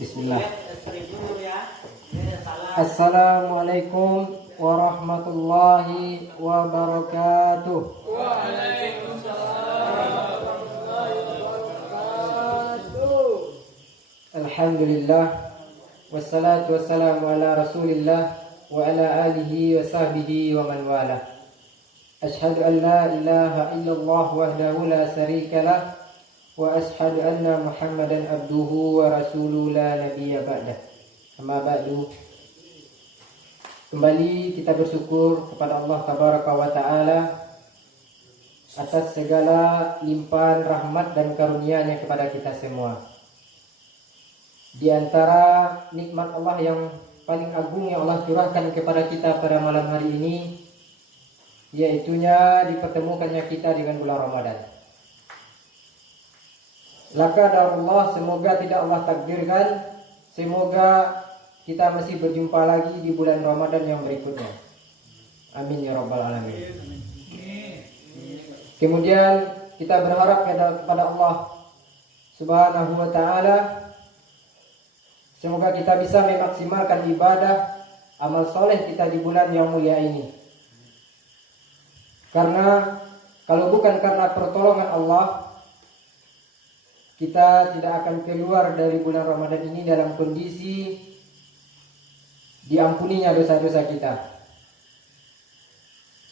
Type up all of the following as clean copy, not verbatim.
Bismillah. Assalamualaikum warahmatullahi wabarakatuh. Alhamdulillah, wassalatu wassalamu ala rasulillah wa ala alihi wa sahbihi wa man wala. Ashhadu an la ilaha illallah wahdahu la syarika lah, wa ashhadu anna Muhammadan abduhu wa rasuluhu la nabiyya ba'dah. Amma ba'du. Kembali kita bersyukur kepada Allah tabaraka wa taala atas segala limpahan rahmat dan karunia-Nya kepada kita semua. Di antara nikmat Allah yang paling agung yang Allah curahkan kepada kita pada malam hari ini, yaitunya dipertemukannya kita dengan bulan Ramadan. Laka darullah, semoga tidak Allah takdirkan, semoga kita masih berjumpa lagi di bulan Ramadan yang berikutnya. Amin ya rabbal alamin. Kemudian kita berharap kepada Allah Subhanahu wa taala, semoga kita bisa memaksimalkan ibadah amal soleh kita di bulan yang mulia ini. Karena kalau bukan karena pertolongan Allah, kita tidak akan keluar dari bulan Ramadan ini dalam kondisi diampuninya dosa-dosa kita.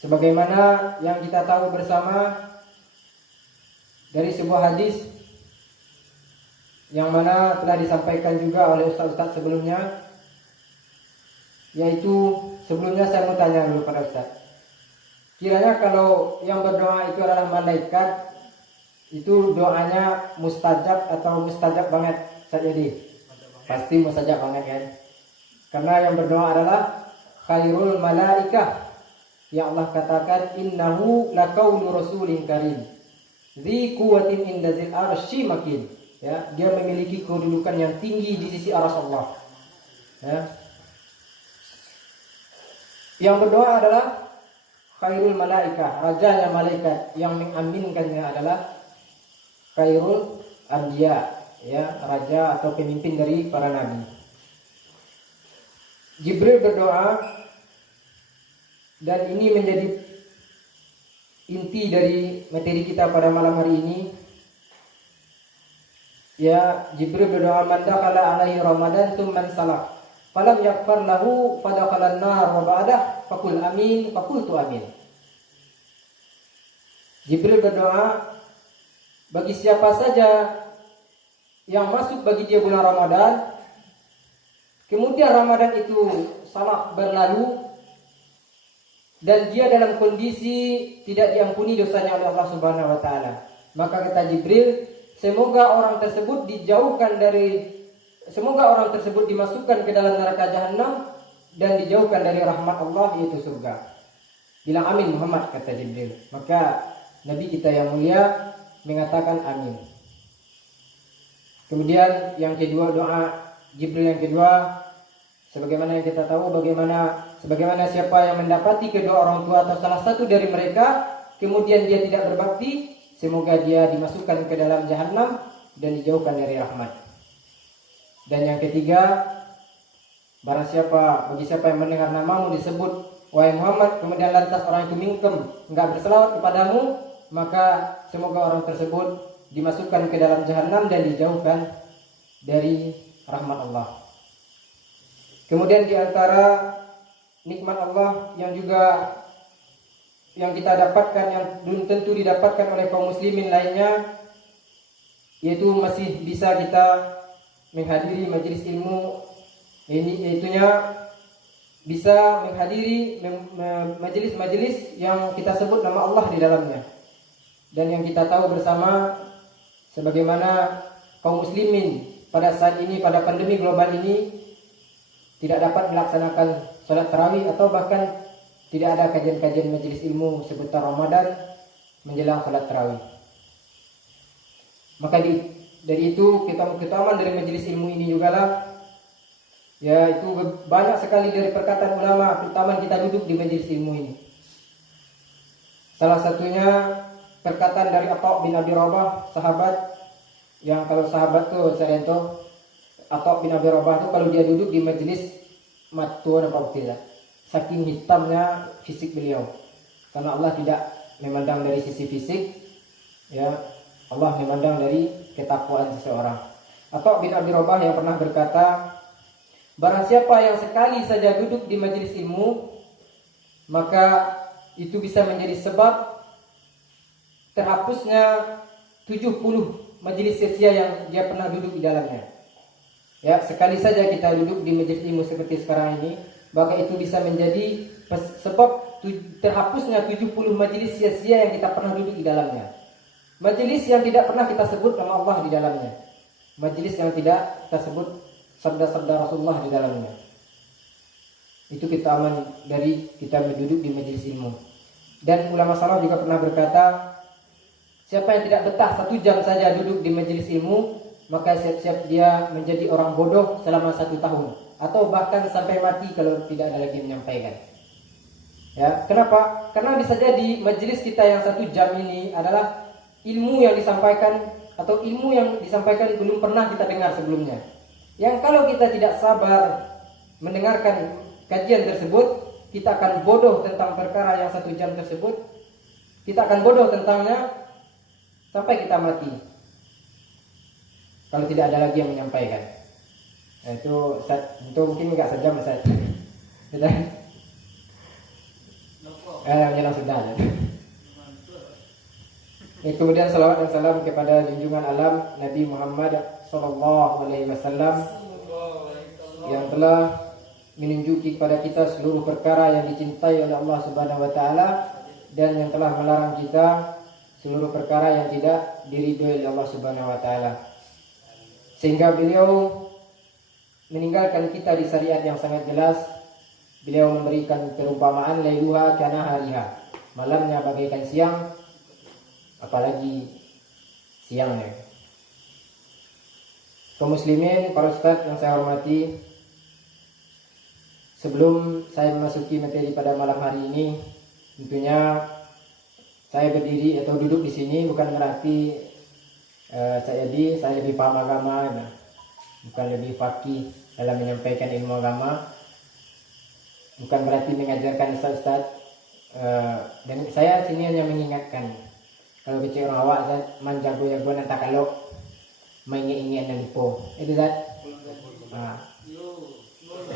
Sebagaimana yang kita tahu bersama dari sebuah hadis yang mana telah disampaikan juga oleh ustaz-ustaz sebelumnya, yaitu sebelumnya saya mau tanya dulu pada ustaz. Kiranya kalau yang berdoa itu adalah malaikat, itu doanya mustajab atau mustajab banget saja deh? Pasti mustajab banget kan? Karena yang berdoa adalah khairul malaikah. Ya Allah katakan innahu laqaulu rasulin karim dzi quwwatin inda zil arsy makin. Ya, dia memiliki kedudukan yang tinggi di sisi arsy Allah. Ya. Yang berdoa adalah khairul malaikah, rajanya malaikat. Yang mengaminkannya adalah khairul anbiya, ya, raja atau pemimpin dari para nabi. Jibril berdoa, dan ini menjadi inti dari materi kita pada malam hari ini. Ya, Jibril berdoa, man dakhala alaihi ramadan tsumma salah falam yaghfar lahu fadakhala an-nar wa ba'dah faqul amin faqultu amin. Jibril berdoa, bagi siapa saja yang masuk bagi dia bulan Ramadan, kemudian Ramadan itu salah berlalu dan dia dalam kondisi tidak diampuni dosanya oleh Allah Subhanahu wa taala, maka kata Jibril, semoga orang tersebut dimasukkan ke dalam neraka jahanam dan dijauhkan dari rahmat Allah, yaitu surga. Bilang amin Muhammad, kata Jibril. Maka Nabi kita yang mulia mengatakan amin. Kemudian yang kedua, doa Jibril yang kedua, sebagaimana yang kita tahu, sebagaimana siapa yang mendapati kedua orang tua atau salah satu dari mereka kemudian dia tidak berbakti, semoga dia dimasukkan ke dalam jahanam dan dijauhkan dari rahmat. Dan yang ketiga, bagi siapa yang mendengar namamu disebut wahai Muhammad, kemudian lantas orang itu mingkem, enggak berselawat kepadamu, maka semoga orang tersebut dimasukkan ke dalam jahanam dan dijauhkan dari rahmat Allah. Kemudian di antara nikmat Allah yang kita dapatkan, yang belum tentu didapatkan oleh kaum muslimin lainnya, yaitu masih bisa kita menghadiri majelis ilmu ini, yaitunya bisa menghadiri majelis-majelis yang kita sebut nama Allah di dalamnya. Dan yang kita tahu bersama, sebagaimana kaum muslimin pada saat ini, pada pandemi global ini, tidak dapat melaksanakan sholat tarawih atau bahkan tidak ada kajian-kajian majelis ilmu seputar Ramadan menjelang sholat tarawih. Maka dari itu keutamaan dari majelis ilmu ini juga lah, ya, itu banyak sekali dari perkataan ulama, keutamaan kita duduk di majelis ilmu ini. Salah satunya perkataan dari Atha bin Abi Rabah, sahabat yang, kalau sahabat tuh Sarento, Atha bin Abi Rabah itu kalau dia duduk di majelis matu apa tidak, saking hitamnya fisik beliau, karena Allah tidak memandang dari sisi fisik, ya, Allah memandang dari ketakwaan seseorang. Atha bin Abi Rabah yang pernah berkata, barang siapa yang sekali saja duduk di majelis ilmu, maka itu bisa menjadi sebab terhapusnya 70 majelis sia-sia yang dia pernah duduk di dalamnya. Ya, sekali saja kita duduk di majelis ilmu seperti sekarang ini, maka itu bisa menjadi sebab terhapusnya 70 majelis sia-sia yang kita pernah duduk di dalamnya. Majelis yang tidak pernah kita sebut nama Allah di dalamnya. Majelis yang tidak kita sebut sabda-sabda Rasulullah di dalamnya. Itu kita aman dari kita duduk di majelis ilmu. Dan ulama salaf juga pernah berkata, siapa yang tidak betah 1 jam saja duduk di majelis ilmu, maka siap-siap dia menjadi orang bodoh selama 1 tahun, atau bahkan sampai mati kalau tidak ada lagi menyampaikan. Ya, kenapa? Karena bisa jadi majelis kita yang 1 jam ini adalah ilmu yang disampaikan atau ilmu yang disampaikan belum pernah kita dengar sebelumnya. Yang kalau kita tidak sabar mendengarkan kajian tersebut, kita akan bodoh tentang perkara yang 1 jam tersebut. Kita akan bodoh tentangnya sampai kita mati, kalau tidak ada lagi yang menyampaikan. Nah, itu mungkin enggak sejam Ustaz. Sudah. Menjelang sudah. Kemudian salawat dan salam kepada junjungan alam Nabi Muhammad SAW yang telah menunjuki kepada kita seluruh perkara yang dicintai oleh Allah Subhanahu wa taala, dan yang telah melarang kita seluruh perkara yang tidak diridhoi oleh Allah Subhanahu wa taala. Sehingga beliau meninggalkan kita di syariat yang sangat jelas. Beliau memberikan perumpamaan lailuha kana hariha, malamnya bagaikan siang, apalagi siangnya. Kaum muslimin, para ustaz yang saya hormati, sebelum saya memasuki materi pada malam hari ini, tentunya saya berdiri atau duduk di sini bukan berarti saya lebih paham agama, bukan lebih faqih dalam menyampaikan ilmu agama, bukan berarti mengajarkan ustaz. Dan saya sini hanya mengingatkan, kalau kecil orang awak Ustaz, man jago-jago nanti kalau main-ingin dan lupa itu Ustaz.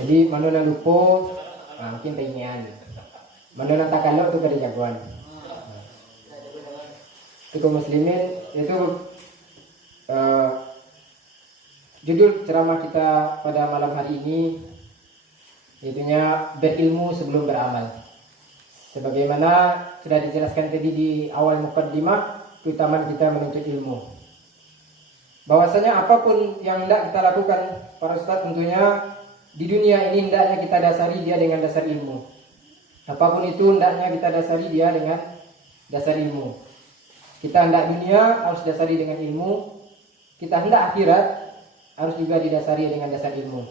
Jadi mana nak lupa, mungkin teringat. Mana nak tak kalau tu kada jagoan. Itu kaum muslimin, itu judul ceramah kita pada malam hari ini, yaitunya berilmu sebelum beramal. Sebagaimana sudah dijelaskan tadi di awal mukaddimah, keutamaan kita menuntut ilmu. Bahwasanya apapun yang hendak kita lakukan, para ustaz, tentunya di dunia ini hendaknya kita dasari dia dengan dasar ilmu. Apapun itu hendaknya kita dasari dia dengan dasar ilmu. Kita hendak dunia harus dasari dengan ilmu. Kita hendak akhirat harus juga didasari dengan dasar ilmu.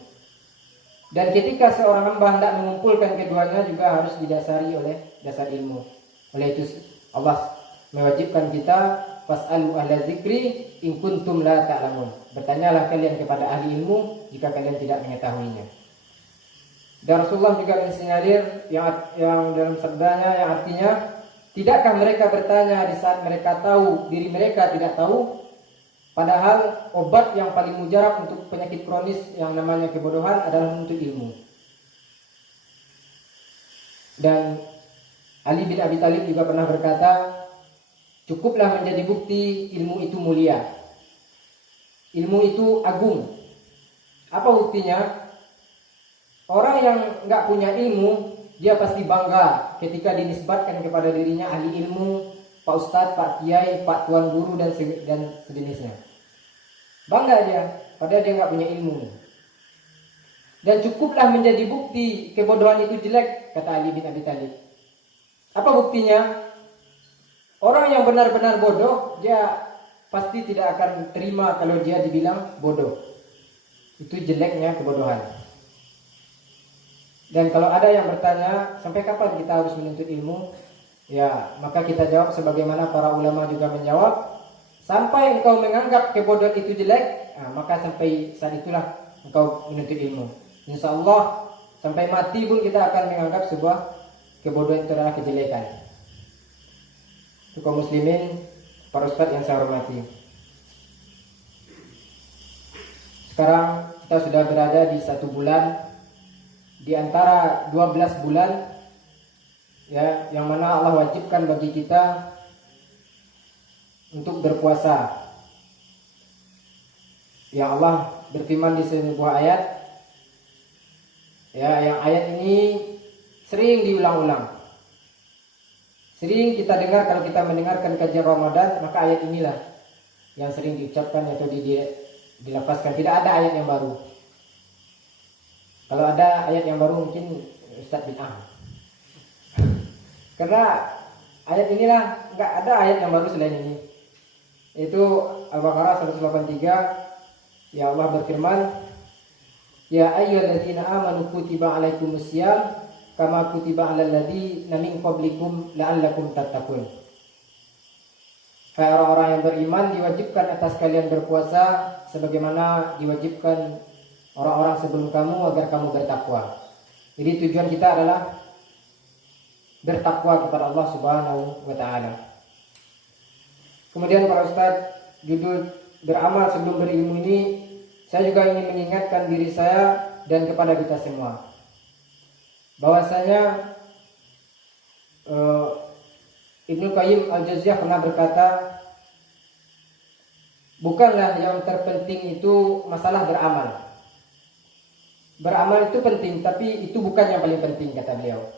Dan ketika seorang hamba hendak mengumpulkan keduanya juga harus didasari oleh dasar ilmu. Oleh itu Allah mewajibkan kita, fas'alu ahla zikri in kuntum la ta'lamun. Bertanyalah kalian kepada ahli ilmu jika kalian tidak mengetahuinya. Dan Rasulullah juga mensinyalir yang dalam sabdanya yang artinya, tidakkah mereka bertanya di saat mereka tahu diri mereka tidak tahu? Padahal obat yang paling mujarab untuk penyakit kronis yang namanya kebodohan adalah menuntut ilmu. Dan Ali bin Abi Thalib juga pernah berkata, cukuplah menjadi bukti ilmu itu mulia, ilmu itu agung. Apa buktinya? Orang yang nggak punya ilmu, dia pasti bangga ketika dinisbatkan kepada dirinya ahli ilmu, Pak Ustadz, Pak Kiai, Pak Tuan Guru dan sejenisnya. Bangga dia, padahal dia nggak punya ilmu. Dan cukuplah menjadi bukti kebodohan itu jelek, kata Ali bin Abi Thalib. Apa buktinya? Orang yang benar-benar bodoh, dia pasti tidak akan terima kalau dia dibilang bodoh. Itu jeleknya kebodohan. Dan kalau ada yang bertanya, sampai kapan kita harus menuntut ilmu? Ya, maka kita jawab sebagaimana para ulama juga menjawab, sampai engkau menganggap kebodohan itu jelek, maka sampai saat itulah engkau menuntut ilmu. Insya Allah sampai mati pun kita akan menganggap sebuah kebodohan itu adalah kejelekan. Itu kaum muslimin, para ustadz yang saya hormati. Sekarang kita sudah berada di 1 bulan di antara 12 bulan ya, yang mana Allah wajibkan bagi kita untuk berpuasa. Yang Allah berfirman di sebuah ayat, ya, yang ayat ini sering diulang-ulang. Sering kita dengar kalau kita mendengarkan kajian Ramadan, maka ayat inilah yang sering diucapkan atau dilafazkan. Tidak ada ayat yang baru. Kalau ada ayat yang baru mungkin Ustaz bid'ah. Karena ayat inilah, enggak ada ayat yang baru selain ini. Itu Al-Baqarah 183. Ya Allah berfirman, ya ayyuhalladzina amanu kutiba alaikumusiyam kama kutiba alal ladzina min qablikum la'allakum tattaqun. Hai orang-orang yang beriman, diwajibkan atas kalian berpuasa sebagaimana diwajibkan orang-orang sebelum kamu agar kamu bertakwa. Jadi tujuan kita adalah bertakwa kepada Allah Subhanahu wa taala. Kemudian para ustaz, judul beramal sebelum berilmu ini, saya juga ingin mengingatkan diri saya dan kepada kita semua bahwasanya Ibnu Qayyim Al-Jauziyah pernah berkata, bukanlah yang terpenting itu masalah beramal. Beramal itu penting, tapi itu bukan yang paling penting, kata beliau.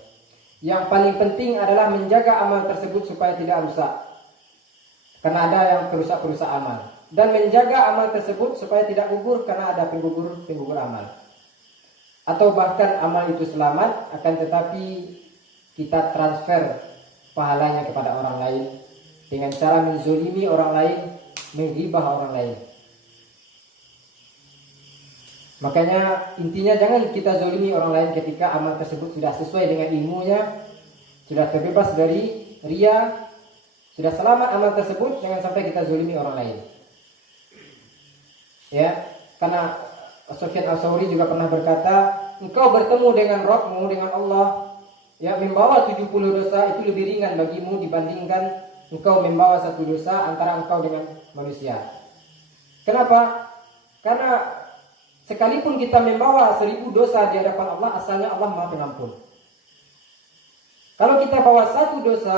Yang paling penting adalah menjaga amal tersebut supaya tidak rusak, karena ada yang perusak-perusak amal. Dan menjaga amal tersebut supaya tidak gugur karena ada penggugur amal. Atau bahkan amal itu selamat, akan tetapi kita transfer pahalanya kepada orang lain dengan cara menzolimi orang lain, menghibah orang lain. Makanya intinya jangan kita zolimi orang lain ketika amal tersebut sudah sesuai dengan ilmunya, sudah terbebas dari riya, sudah selamat amal tersebut, jangan sampai kita zolimi orang lain. Ya, karena Sufyan Ats-Tsauri juga pernah berkata, engkau bertemu dengan Rabbmu, dengan Allah, ya, membawa 70 dosa itu lebih ringan bagimu dibandingkan engkau membawa 1 dosa antara engkau dengan manusia. Kenapa? Karena sekalipun kita membawa 1000 dosa di hadapan Allah, asalnya Allah Maha Pengampun. Kalau kita bawa 1 dosa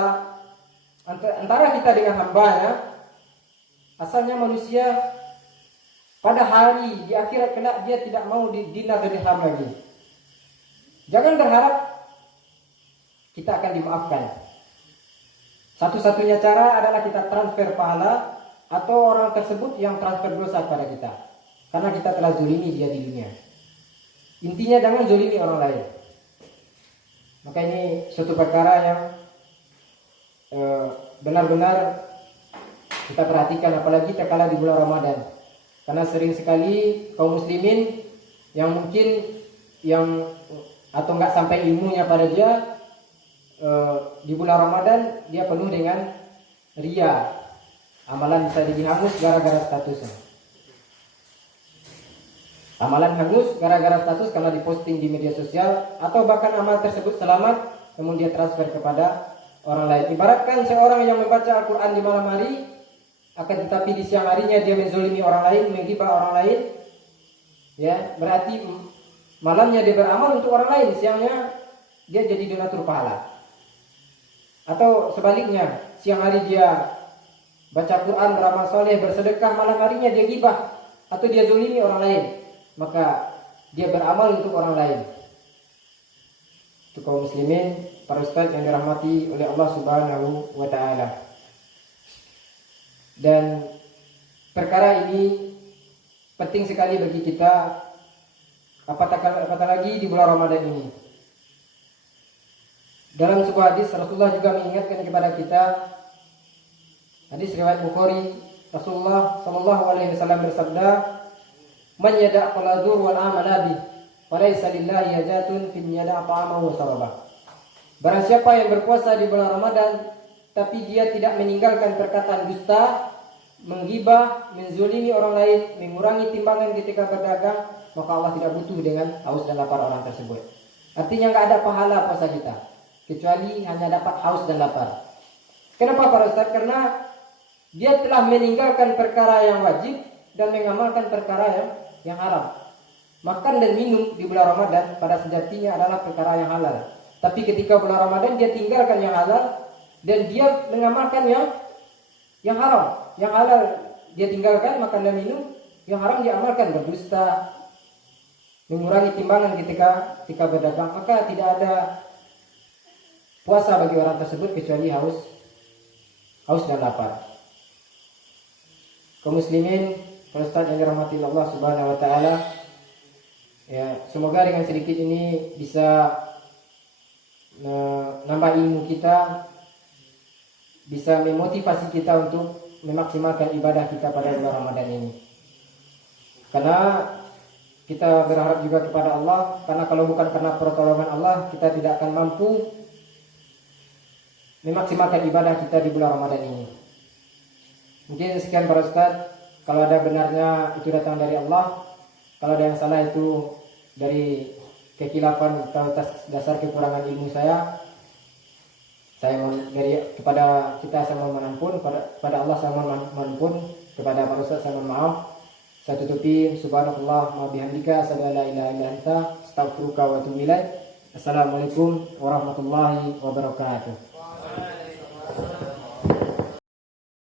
antara kita dengan hambanya, asalnya manusia pada hari di akhirat kelak dia tidak mau dinar dan dirham lagi. Jangan berharap kita akan dimaafkan. Satu-satunya cara adalah kita transfer pahala atau orang tersebut yang transfer dosa kepada kita, karena kita telah zolimi dia di dunia. Intinya jangan zolimi orang lain. Maka ini suatu perkara yang benar-benar kita perhatikan, apalagi terkala di bulan Ramadan. Karena sering sekali kaum muslimin yang mungkin atau nggak sampai ilmunya pada dia, di bulan Ramadan dia penuh dengan riya. Amalan bisa jadi hangus gara-gara statusnya. Amalan hangus gara-gara status karena diposting di media sosial, atau bahkan amal tersebut selamat namun dia transfer kepada orang lain. Ibaratkan seorang yang membaca Al-Quran di malam hari, akan tetapi di siang harinya dia menzolimi orang lain, menghibah orang lain, ya, berarti malamnya dia beramal untuk orang lain, siangnya dia jadi donatur pahala. Atau sebaliknya, siang hari dia baca Quran, beramal soleh, bersedekah, malam harinya dia ghibah atau dia zolimi orang lain, maka dia beramal untuk orang lain. Itu kaum muslimin, para ustaz yang dirahmati oleh Allah Subhanahu wa taala. Dan perkara ini penting sekali bagi kita, apatah lagi di bulan Ramadan ini. Dalam sebuah hadis Rasulullah juga mengingatkan kepada kita, hadis riwayat Bukhari, Rasulullah sallallahu alaihi wasallam bersabda, "Man yada' qaladur wal amala bi, falaysa lillahi hajatun fi yada' ta'amahu wa syarabah." Barang siapa yang berpuasa di bulan Ramadan tapi dia tidak meninggalkan perkataan dusta, menggibah, menzolimi orang lain, mengurangi timbangan ketika berdagang, maka Allah tidak butuh dengan haus dan lapar orang tersebut. Artinya nggak ada pahala puasa kita, kecuali hanya dapat haus dan lapar. Kenapa para Ustaz? Karena dia telah meninggalkan perkara yang wajib dan mengamalkan perkara yang haram. Makan dan minum di bulan Ramadan pada sejatinya adalah perkara yang halal. Tapi ketika bulan Ramadan dia tinggalkan yang halal dan dia mengamalkan yang haram. Yang halal dia tinggalkan makan dan minum, yang haram dia amalkan, berdusta, mengurangi timbangan ketika berdagang, maka tidak ada puasa bagi orang tersebut kecuali haus dan lapar. Kaum muslimin, Ustaz yang dirahmati Allah Subhanahu wa taala, ya, semoga dengan sedikit ini bisa menambah ilmu kita, bisa memotivasi kita untuk memaksimalkan ibadah kita pada bulan Ramadan ini. Karena kita berharap juga kepada Allah, karena kalau bukan karena pertolongan Allah, kita tidak akan mampu memaksimalkan ibadah kita di bulan Ramadan ini. Mungkin sekian para Ustaz. Kalau ada benarnya itu datang dari Allah, kalau ada yang salah itu dari kekilafan atau dasar kekurangan ilmu saya mohon kepada kita saya mohon ampun, kepada Allah saya mohon ampun, kepada para Ustaz saya mohon maaf. Saya tutupi subhanallah wa bihamdika asyhadu an la ilaha illa anta astaghfiruka wa atubu ilaik. Assalamualaikum warahmatullahi wabarakatuh.